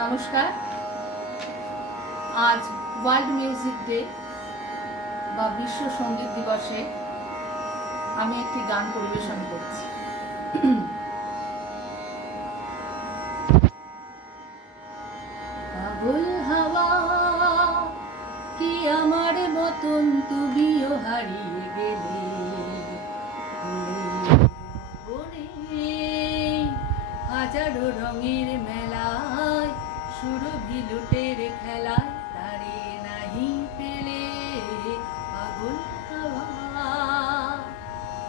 নমস্কার। আজ world music day বা বিশ্ব সঙ্গীত দিবসে আমি একটি গান পরিবেশন করছি। পাগল হাওয়া কি আমার মতন তুমিও হারিয়ে গেলে হাজারো রঙের মেলায় সুরভি লুটের খেলায় তারে নাহি পেলে পাগল হাওয়া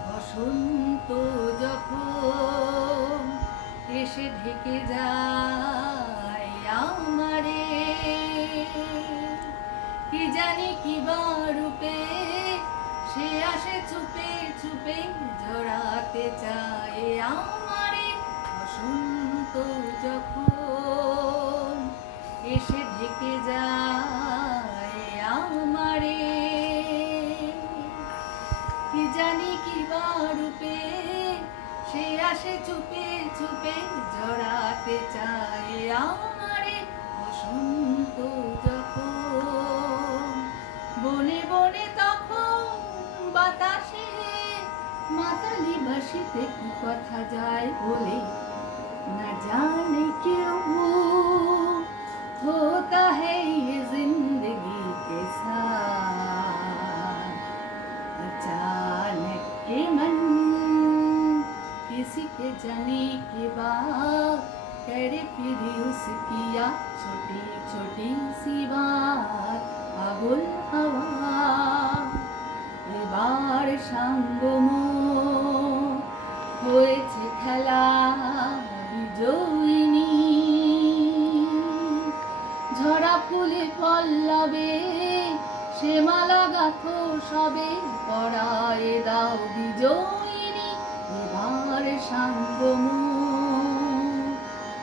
বসন্ত যখন এসে ঢেকে যায় আমারে কি জানি কি রূপে সে আসে চুপে চুপে জড়াতে চায় আমারে বসন্ত যখন এসে ঢেকে যায় আমারে কি জানি কি রূপে সে আসে চুপে চুপে জড়াতে চায় আমারে বসন্ত যখন বনে বনে তখন বাতাসে মাতালি ভাসিতে কি কথা যায় বলে না জানে কেউ होता है ये जिंदगी के साथ अचानक के मन किसी के जाने के बाद करे फिर उसकी याद छोटी छोटी सी बात पागल हवा এবার সাঙ্গম হয়েছে খেলা বিজয়িনী ঝরা ফুলে পল্লবে সে মালা গাথো সবে পরায় দাও বিজয়িনী এবার সাঙ্গম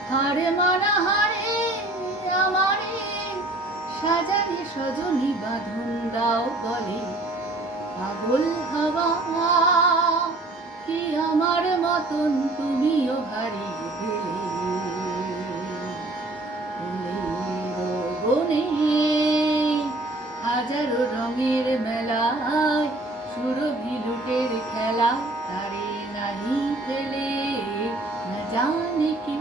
হারে মারা হারে আমারে সাজাই সজনী বাঁধন দাও গলে পাগল হাওয়া কি আমার মতন তুমিও হারিয়ে গেলে বনে হাজারো রঙের মেলায় সুরভি লুটের খেলা তারে নাহি ফেলে না জানে কি